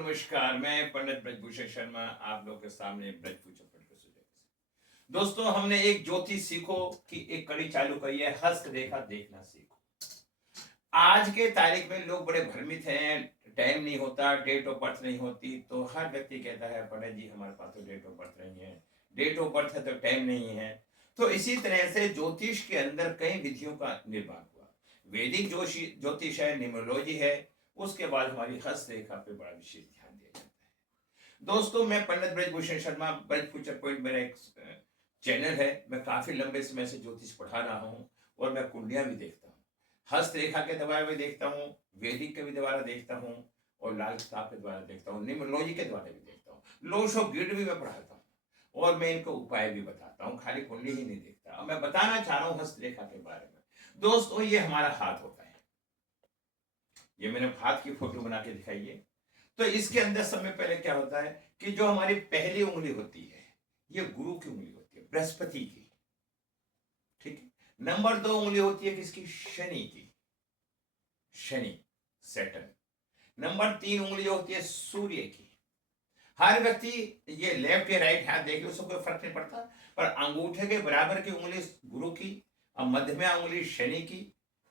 नमस्कार। मैं पंडित ब्रजभूषण शर्मा आप लोग के सामने ब्रजभूषण दोस्तों, हमने एक ज्योतिष सीखो की एक कड़ी चालू करी है, हस्तरेखा देखना सीखो। आज के तारीख में लोग बड़े भ्रमित हैं, टाइम नहीं होता, डेट ऑफ बर्थ नहीं होती, तो हर व्यक्ति कहता है पंडित जी हमारे पास तो डेट ऑफ बर्थ नहीं है, डेट ऑफ बर्थ है तो टाइम नहीं है। तो इसी तरह से ज्योतिष के अंदर कई विधियों का निर्माण हुआ। वैदिक ज्योतिष है, न्यूमरोलॉजी है, उसके बाद हमारी हस्तरेखा पे बड़ा विशेष ध्यान दिया जाता है। दोस्तों, मैं पंडित ब्रजभूषण शर्मा, ब्रज फ्यूचर पॉइंट मेरा एक चैनल है। मैं काफी लंबे समय से ज्योतिष पढ़ा रहा हूँ और मैं कुंडलियां भी देखता हूँ, हस्तरेखा के द्वारा भी देखता हूँ, वैदिक के भी द्वारा देखता हूँ और लाल किताब के द्वारा देखता हूँ, न्यूमरोलॉजी के द्वारा भी देखता हूँ, लोश ऑफ गिल्ड भी मैं पढ़ाता हूँ और मैं इनको उपाय भी बताता हूँ, खाली कुंडली ही नहीं देखता। अब मैं बताना चाह रहा हूँ हस्तरेखा के बारे में। दोस्तों, ये हमारा हाथ होता है, ये मैंने हाथ की फोटो बना के दिखाई है। तो इसके अंदर समय पहले क्या होता है कि जो हमारी पहली उंगली होती है ये गुरु की उंगली होती है, बृहस्पति की, ठीक है। नंबर 2 उंगली होती है किसकी? शनि की, शनि, सैटर्न। नंबर 3 उंगली होती है सूर्य की। हर व्यक्ति ये लेफ्ट या राइट हाथ देख लो, उसको कोई फर्क नहीं पड़ता, पर अंगूठे के बराबर की उंगली गुरु की, और मध्यमा उंगली शनि की,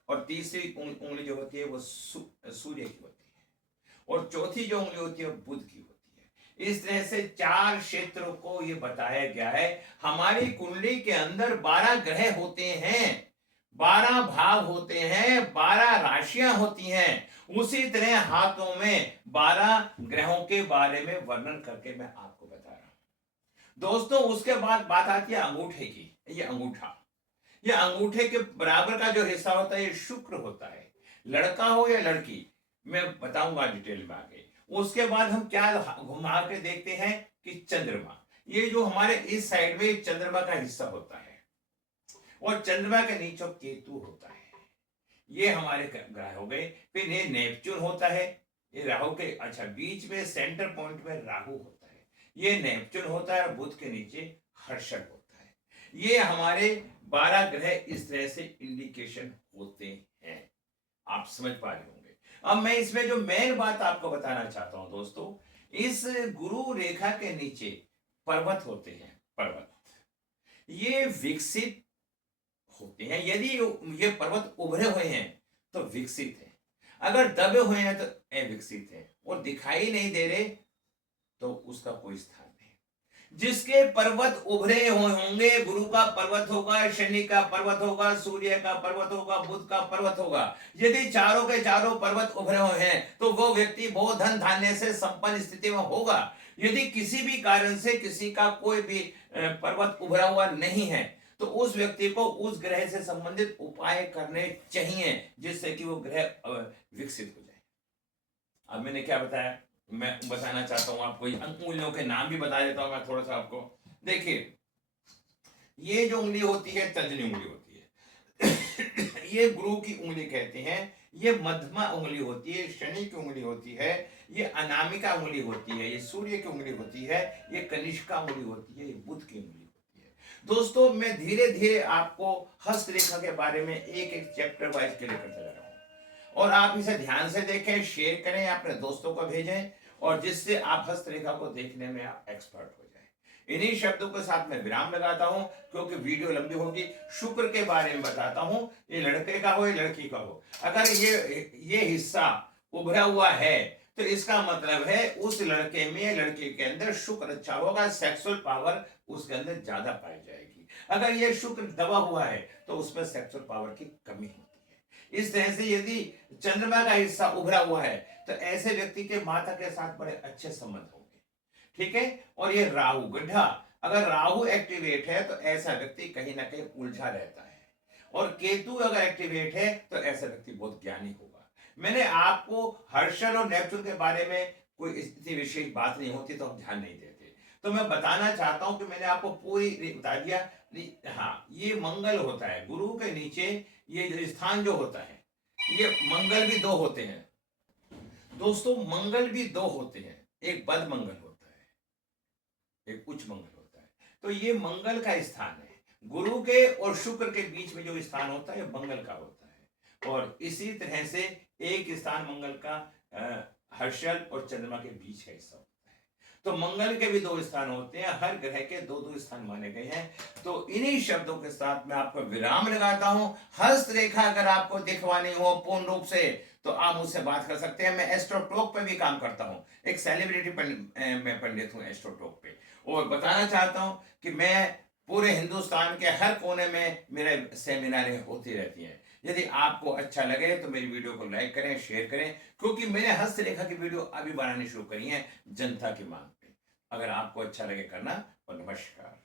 और तीसरी उंगली जो होती है वो सूर्य की होती है, और चौथी जो उंगली होती है बुध की होती है। इस तरह से 4 क्षेत्रों को ये बताया गया है। हमारी कुंडली के अंदर 12 ग्रह होते हैं, 12 भाव होते हैं, 12 राशियां होती हैं। उसी तरह हाथों में 12 ग्रहों के बारे में वर्णन करके मैं आपको बता रहा हूं। दोस्तों, उसके बाद बात आती है अंगूठे की। ये अंगूठा, ये अंगूठे के बराबर का जो हिस्सा होता है ये शुक्र होता है, लड़का हो या लड़की, मैं बताऊंगा डिटेल में आगे। उसके बाद हम क्या घुमा के देखते हैं कि चंद्रमा, ये जो हमारे इस साइड में चंद्रमा का हिस्सा होता है, और चंद्रमा के नीचे केतु होता है। ये हमारे ग्रह हो गए। फिर ये नेपच्यून होता है, ये राहु के अच्छा बीच में सेंटर पॉइंट में राहु होता है, ये नेपच्यून होता है, और बुध के नीचे हर्षण होता है। ये हमारे 12 ग्रह इस तरह से इंडिकेशन होते हैं। आप समझ पा रहे होंगे। अब मैं इसमें जो मेन बात आपको बताना चाहता हूं दोस्तों, इस गुरु रेखा के नीचे पर्वत होते हैं। पर्वत ये विकसित होते हैं। यदि ये पर्वत उभरे हुए हैं तो विकसित है, अगर दबे हुए हैं तो अविकसित है, और दिखाई नहीं दे रहे तो उसका कोई स्थान नहीं। जिसके पर्वत उभरे हुए होंगे, गुरु का पर्वत होगा, शनि का पर्वत होगा, सूर्य का पर्वत होगा, बुध का पर्वत होगा, यदि चारों के चारों पर्वत उभरे हुए हैं तो वो व्यक्ति बहुत धन धान्य से संपन्न स्थिति में होगा। यदि किसी भी कारण से किसी का कोई भी पर्वत उभरा हुआ नहीं है तो उस व्यक्ति को उस ग्रह से संबंधित उपाय करने चाहिए जिससे कि वो ग्रह विकसित हो जाए। अब मैंने क्या बताया, मैं बताना चाहता हूं आपको, अंगुलियों के नाम भी बता देता हूं मैं थोड़ा सा आपको। देखिए, ये जो उंगली होती है तर्जनी उंगली होती है ये गुरु की उंगली कहते हैं। ये मध्यमा उंगली होती है, शनि की उंगली होती है, ये अनामिका उंगली होती है, ये सूर्य की उंगली होती है, ये कनिष्का उंगली होती है, ये बुध की उंगली होती है। दोस्तों, मैं धीरे धीरे आपको हस्तरेखा के बारे में एक एक चैप्टर वाइज क्लियर करते जा रहा हूं, और आप इसे ध्यान से देखें, शेयर करें, अपने दोस्तों को भेजें, और जिससे आप हस्तरेखा को देखने में आप एक्सपर्ट हो जाए। इन्हीं शब्दों के साथ मैं विराम लगाता हूं क्योंकि वीडियो लंबी होगी। शुक्र के बारे में बताता हूं, ये लड़के का हो या लड़की का हो, अगर ये हिस्सा उभरा हुआ है तो इसका मतलब है उस लड़के में या लड़के के अंदर शुक्र अच्छा होगा, सेक्सुअल पावर उसके अंदर ज्यादा पाई जाएगी। अगर ये शुक्र दबा हुआ है तो उसमें सेक्सुअल पावर की कमी होती है। इस तरह से यदि चंद्रमा का हिस्सा उभरा हुआ है तो ऐसे व्यक्ति के माता के साथ बड़े अच्छे संबंध होंगे, ठीक है। और ये राहु गड्ढा, अगर राहु एक्टिवेट है तो ऐसा व्यक्ति कहीं ना कहीं उलझा रहता है, और केतु अगर एक्टिवेट है तो ऐसा व्यक्ति बहुत ज्ञानी होगा। मैंने आपको हर्षण और नेपच्यून के बारे में कोई इतनी विशेष बात नहीं होती तो हम ध्यान नहीं देते, तो मैं बताना चाहता हूं कि मैंने आपको पूरी बता दिया। हाँ, ये मंगल होता है गुरु के नीचे, ये जो स्थान जो होता है, ये मंगल भी 2 होते हैं दोस्तों, मंगल भी 2 होते हैं, एक बद मंगल होता है, एक उच्च मंगल होता है। तो ये मंगल का स्थान है, गुरु के और शुक्र के बीच में जो स्थान होता है मंगल का होता है। और इसी तरह से एक स्थान मंगल का हर्षल और चंद्रमा के बीच का हिस्सा होता है। तो मंगल के भी 2 स्थान होते हैं, हर ग्रह के 2-2 स्थान माने गए हैं। तो इन्हीं शब्दों के साथ मैं आपको विराम लगाता हूं। हस्तरेखा अगर आपको दिखवानी हो पूर्ण रूप से तो आप मुझसे बात कर सकते हैं। मैं एस्ट्रोटॉक पे भी काम करता हूं, एक सेलिब्रिटी मैं पंडित हूं एस्ट्रोटॉक पे, और बताना चाहता हूं कि मैं पूरे हिंदुस्तान के हर कोने में मेरे सेमिनारें होती रहती हैं। यदि आपको अच्छा लगे तो मेरी वीडियो को लाइक करें, शेयर करें, क्योंकि मैंने हस्तरेखा की वीडियो अभी बनानी शुरू करी है जनता की मांग पे। अगर आपको अच्छा लगे करना, और नमस्कार।